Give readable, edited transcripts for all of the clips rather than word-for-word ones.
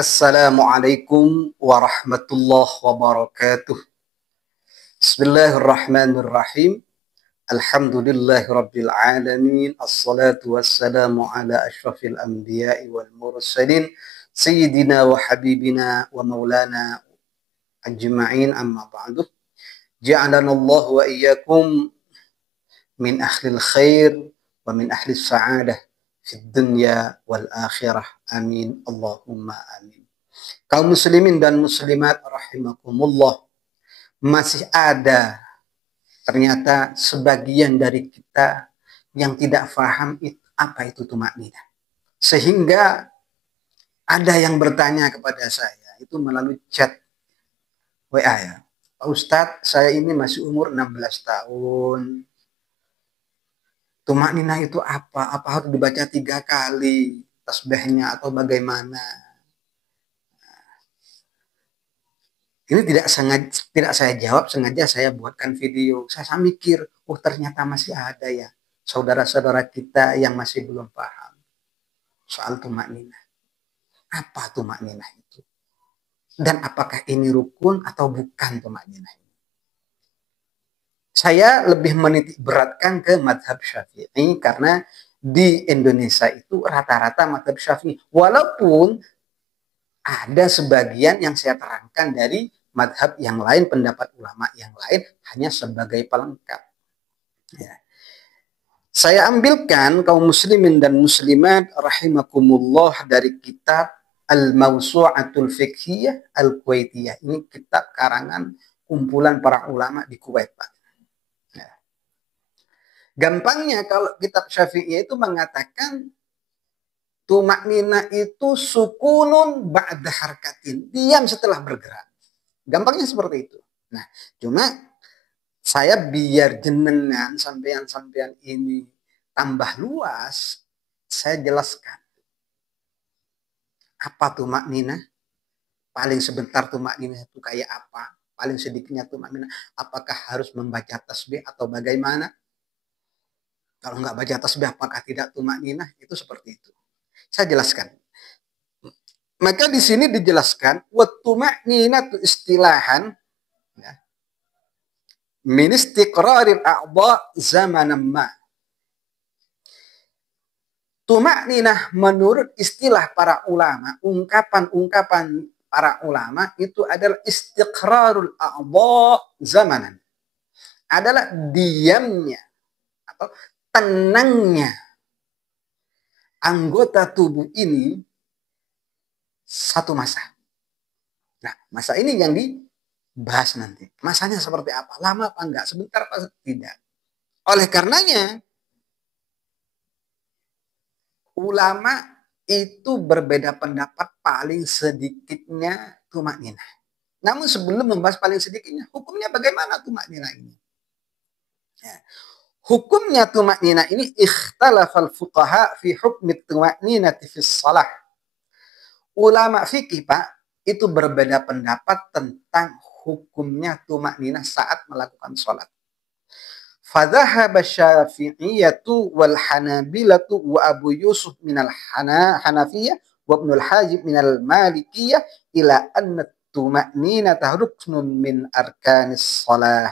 Assalamualaikum warahmatullahi wabarakatuh. Bismillahirrahmanirrahim. Alhamdulillahi rabbil alamin. Assalatu wassalamu ala ashrafil anbiya'i wal mursalin. Sayyidina wa habibina wa maulana ajma'in amma ba'du. Ja'alana Allah wa iyyakum min ahlil khair wa min ahlis sa'adah fid dunya wal akhirah. Amin. Allahumma amin. Kaum muslimin dan muslimat rahimakumullah, masih ada ternyata sebagian dari kita yang tidak paham apa itu tumakninah. Sehingga ada yang bertanya kepada saya itu melalui chat WA ya. Pak Ustadz, saya ini masih umur 16 tahun. Tumakninah itu apa? Apa harus dibaca 3 kali tasbihnya atau bagaimana? Ini tidak saya jawab, sengaja saya buatkan video. Saya mikir, oh ternyata masih ada ya saudara-saudara kita yang masih belum paham soal tumakninah. Apa tumakninah itu? Dan apakah ini rukun atau bukan tumakninah ini? Saya lebih menitik beratkan ke mazhab Syafi'i karena di Indonesia itu rata-rata mazhab Syafi'i. Walaupun ada sebagian yang saya terangkan dari madhab yang lain, pendapat ulama yang lain, hanya sebagai pelengkap. Ya. Saya ambilkan kaum muslimin dan muslimat rahimakumullah dari kitab Al-Mawsu'atul Fiqhiyah Al-Kuwaitiyah. Ini kitab karangan kumpulan para ulama di Kuwait, Pak. Ya. Gampangnya kalau kitab Syafi'i itu mengatakan tumakninah itu sukunun ba'da harkatin, diam setelah bergerak. Gampangnya seperti itu. Nah, cuma saya biar jenengan sampean-sampean ini tambah luas, saya jelaskan. Apa tumakninah? Paling sebentar tumakninah itu kayak apa? Paling sedikitnya tumakninah. Apakah harus membaca tasbih atau bagaimana? Kalau nggak baca tasbih, apakah tidak tumakninah? Itu seperti itu. Saya jelaskan. Maka di sini dijelaskan wa tumakninatu istilahan ya, min istiqraril a'dha zamanan ma. Tumakninah menurut istilah para ulama, ungkapan-ungkapan para ulama itu adalah istiqrarul a'dha zamanan. Adalah diamnya atau tenangnya anggota tubuh ini satu masa. Nah, masa ini yang dibahas nanti. Masanya seperti apa? Lama apa enggak? Sebentar apa tidak? Oleh karenanya, ulama itu berbeda pendapat paling sedikitnya tumakninah. Namun sebelum membahas paling sedikitnya, hukumnya bagaimana tumakninah ini? Ya. Hukumnya tumakninah ini ikhtalafal fuqaha fi hukmi tumakninati fi shalah. Ulama fikih, Pak, itu berbeda pendapat tentang hukumnya tumakninah saat melakukan sholat. Fadhahaba Syafi'iyatu wal Hanabilatu wa Abu Yusuf minal Hanafiyah wa Ibnul Hajib minal Malikiyah ila anna tumakninata ruknun min arkanis sholah.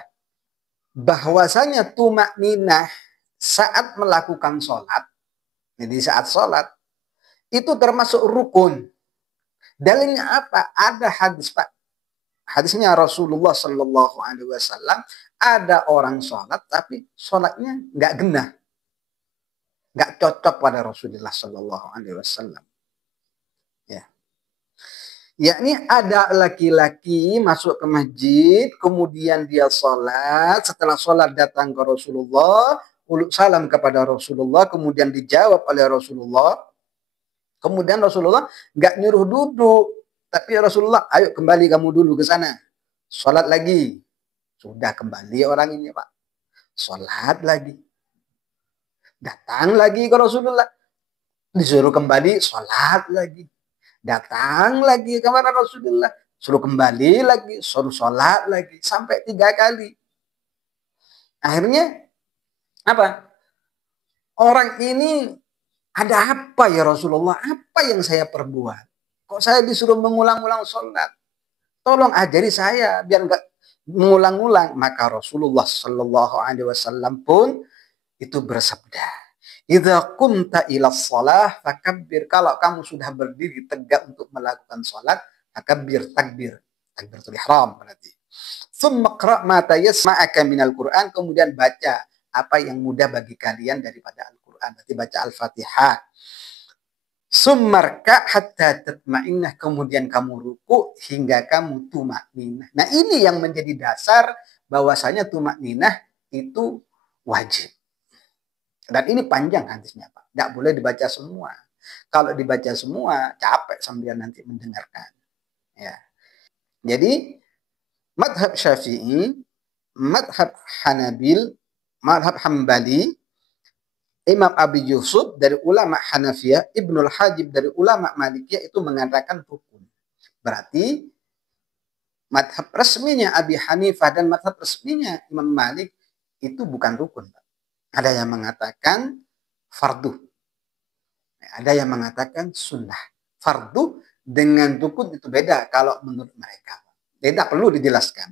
Bahwasanya tumakninah saat melakukan sholat, jadi saat sholat, itu termasuk rukun. Dalilnya apa? Ada hadis, Pak. Hadisnya Rasulullah Sallallahu Alaihi Wasallam, ada orang sholat tapi sholatnya nggak genah, nggak cocok pada Rasulullah Sallallahu Alaihi Wasallam. Ya, yakni ada laki-laki masuk ke masjid, kemudian dia sholat, setelah sholat datang ke Rasulullah, uluk salam kepada Rasulullah, kemudian dijawab oleh Rasulullah. Kemudian Rasulullah nggak nyuruh duduk, tapi Rasulullah, ayo kembali kamu dulu ke sana, sholat lagi. Sudah kembali orang ini, Pak, sholat lagi, datang lagi ke Rasulullah, disuruh kembali, sholat lagi, datang lagi kepada Rasulullah, suruh kembali lagi, suruh sholat lagi, sampai 3 kali. Akhirnya apa? Orang ini, ada apa ya Rasulullah? Apa yang saya perbuat? Kok saya disuruh mengulang-ulang sholat? Tolong ajari saya biar enggak mengulang-ulang. Maka Rasulullah Shallallahu Alaihi Wasallam pun itu bersabda, "Idza qumta ila shalah fakabbir." Kalau kamu sudah berdiri tegak untuk melakukan salat, fakabbir, takbir. Takbiratul ihram berarti. Tsumma qra' ma tayassara minal Qur'an, kemudian baca apa yang mudah bagi kalian daripada Al-Qur'an. Berarti baca Al-Fatihah. Summarka hatta tatma'innah, kemudian kamu ruku hingga kamu tumakninah. Nah, ini yang menjadi dasar bahwasanya tumakninah itu wajib. Dan ini panjang hadisnya, Pak. Tidak boleh dibaca semua. Kalau dibaca semua, capek sambil nanti mendengarkan. Ya. Jadi, madhab Syafi'i, madhab Hanabil, madhab Hambali, Imam Abi Yusuf dari ulama Hanafiyah, Ibnul Hajib dari ulama Malikiyah itu mengatakan rukun. Berarti madhab resminya Abi Hanifah dan madhab resminya Imam Malik itu bukan rukun, Pak. Ada yang mengatakan fardu. Ada yang mengatakan sunnah. Fardu dengan rukun itu beda kalau menurut mereka. Beda, perlu dijelaskan.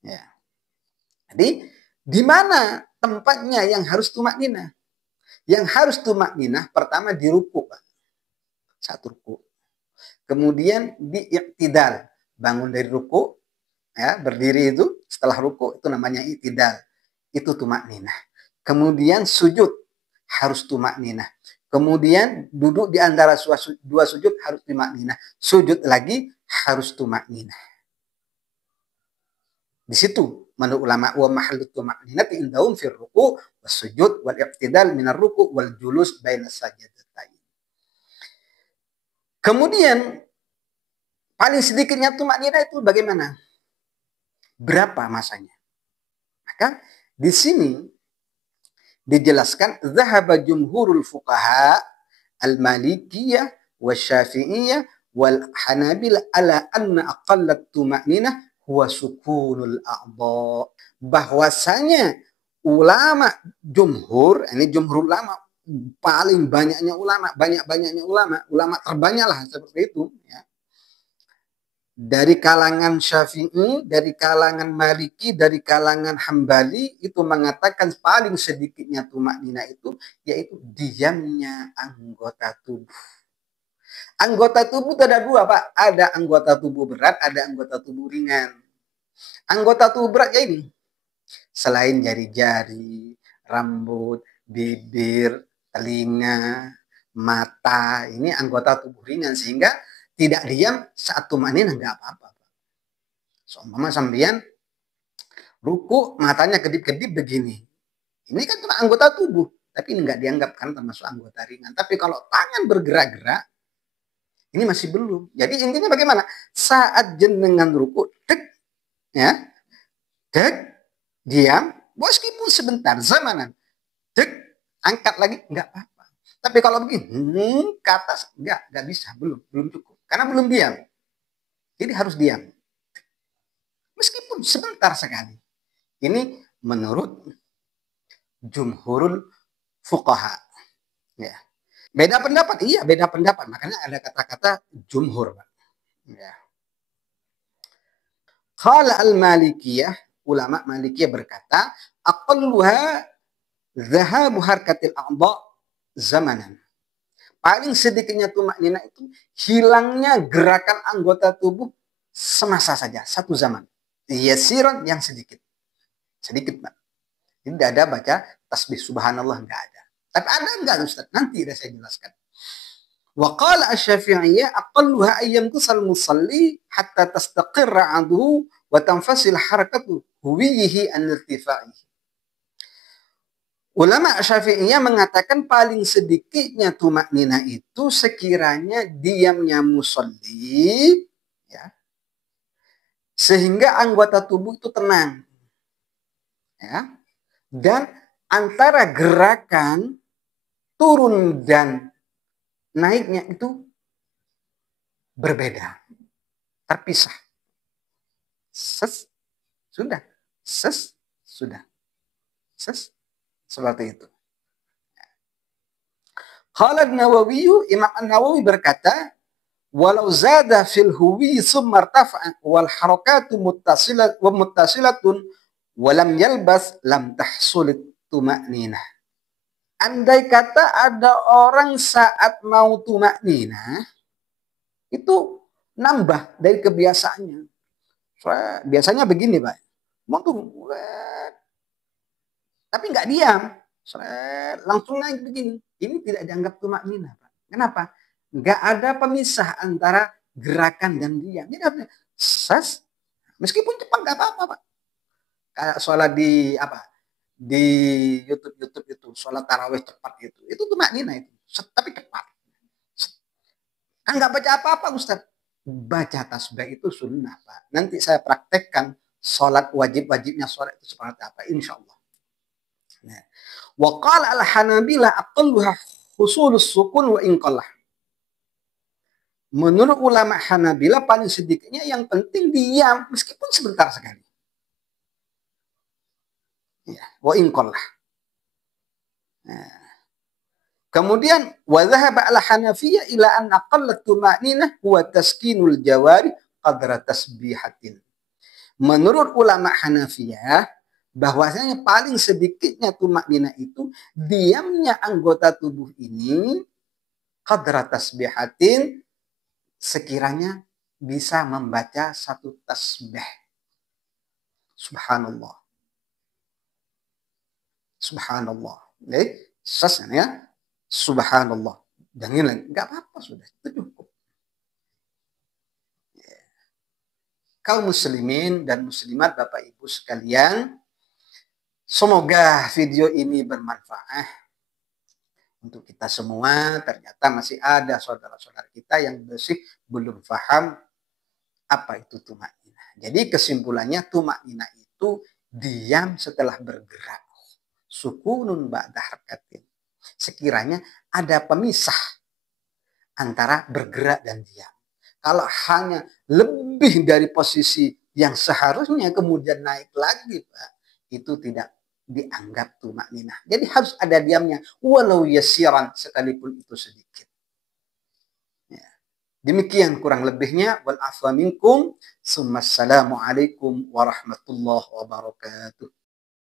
Ya. Jadi, di mana tempatnya yang harus tumakninah? Yang harus tumakninah pertama di ruku, Pak. Satu ruku. Kemudian di iktidal, bangun dari ruku, ya, berdiri itu setelah ruku itu namanya iktidal. Itu tumakninah. Kemudian sujud harus tumakninah. Kemudian duduk di antara dua sujud harus tumakninah. Sujud lagi harus tumakninah. Di situ menurut ulama wa mahallut tumakninati indahum fir ruku' was sujud wal i'tidal minar ruku' wal julus bainas sajdatain. Kemudian paling sedikitnya tumakninah itu bagaimana? Berapa masanya? Maka di sini dijelaskan zahaba jumhurul fuqaha al-malikiyah wasyafi'iyah wal hanabil ala anna aqallat tumakninah huwa sukunul a'dha. Bahwasanya ulama jumhur, ini jumhur ulama, paling banyaknya ulama, banyak-banyaknya ulama terbanyak lah seperti itu ya. Dari kalangan Syafi'i, dari kalangan Maliki, dari kalangan Hambali itu mengatakan paling sedikitnya tumakninah itu yaitu diamnya anggota tubuh. Anggota tubuh itu ada dua, Pak. Ada anggota tubuh berat, ada anggota tubuh ringan. Anggota tubuh berat ya ini. Selain jari-jari, rambut, bibir, telinga, mata, ini anggota tubuh ringan sehingga tidak diam saat tumakninah enggak apa-apa. Seumpama sampean ruku matanya kedip-kedip begini. Ini kan cuma anggota tubuh, tapi ini enggak dianggap kan termasuk anggota ringan. Tapi kalau tangan bergerak-gerak ini masih belum. Jadi intinya bagaimana? Saat jenengan ruku, dek, ya, dek, diam, meskipun sebentar, zamanan, dek, angkat lagi, enggak apa-apa. Tapi kalau begini, ke atas, enggak bisa, belum cukup. Karena belum diam. Jadi harus diam. Meskipun sebentar sekali. Ini menurut jumhurul fuqaha. Ya. Beda pendapat, iya beda pendapat. Makanya ada kata-kata jumhur. Ya. Qala al-malikiyah, ulama malikiyah berkata, aqalluha zahabu harkatil a'dha zamanan. Paling sedikitnya tumakninah itu hilangnya gerakan anggota tubuh semasa saja, satu zaman. Yasiran yang sedikit. Sedikit, Pak. Tidak ada baca tasbih subhanallah, enggak ada. Tapi ada enggak, Ustaz? Nanti saya jelaskan. Wa qala asy-Syafi'iyyah aqalluha ayyam tusal musalli hatta tastaqirra 'aduhu wa tanfasil harakatu huwihi an irtifa'ihi. Ulama Syafi'iyah mengatakan paling sedikitnya tumakninah itu sekiranya diamnya musalli, ya, sehingga anggota tubuh itu tenang, ya, dan antara gerakan turun dan naiknya itu berbeda, terpisah. Ses, sudah, ses, sudah, ses, seperti itu. Qala An-Nawawi, Imam An-Nawawi berkata, Walau zada fil huwi summa irtafa'a wal harakatu muttasilatun wa lam yalbas lam tahsulit tuma'ninah. Andai kata ada orang saat mau tuma'ninah itu nambah dari kebiasaannya. Biasanya begini, Pak. Mau tuh tapi nggak diam. Langsung naik begini. Ini tidak dianggap tuma'ninah, Pak. Kenapa? Nggak ada pemisah antara gerakan dan diam. Jadi sas, meskipun cepat nggak apa-apa, Pak. Kayak sholat di apa? Di YouTube itu, sholat tarawih cepat itu tuma'ninah itu. Tapi cepat. Kan nggak baca apa-apa, Ustaz. Baca tasbih itu sunnah, Pak. Nanti saya praktekkan sholat wajib-wajibnya sholat itu seperti apa, insya Allah. Nah. Wa qala al-Hanabilah aqalluha husulus sukun wa inqallah. Menurut ulama Hanabilah paling sedikitnya yang penting diam meskipun sebentar sekali. Ya, wa inqallah. Nah. Kemudian wa dhahaba al-Hanafiyah ila an aqallat tuma'ninah huwa taskinul jawari qadra tasbihatin. Menurut ulama Hanafiyah bahwasanya paling sedikitnya tuma'ninah itu diamnya anggota tubuh ini qadra tasbihatin sekiranya bisa membaca satu tasbih. Subhanallah. Subhanallah. Sasnya ya. Subhanallah. Jangan lagi. Enggak apa-apa sudah. Itu cukup. Kaum muslimin dan muslimat Bapak Ibu sekalian, semoga video ini bermanfaat untuk kita semua. Ternyata masih ada saudara-saudara kita yang masih belum paham apa itu tuma'ninah. Jadi kesimpulannya tuma'ninah itu diam setelah bergerak. Sukunun ba'da harakatin. Sekiranya ada pemisah antara bergerak dan diam. Kalau hanya lebih dari posisi yang seharusnya kemudian naik lagi, Pak, itu tidak dianggap tuma'ninah. Jadi harus ada diamnya, walau yasiran, sekalipun itu sedikit. Ya. Demikian kurang lebihnya. Wal afwa minkum. Assalamualaikum warahmatullahi wabarakatuh.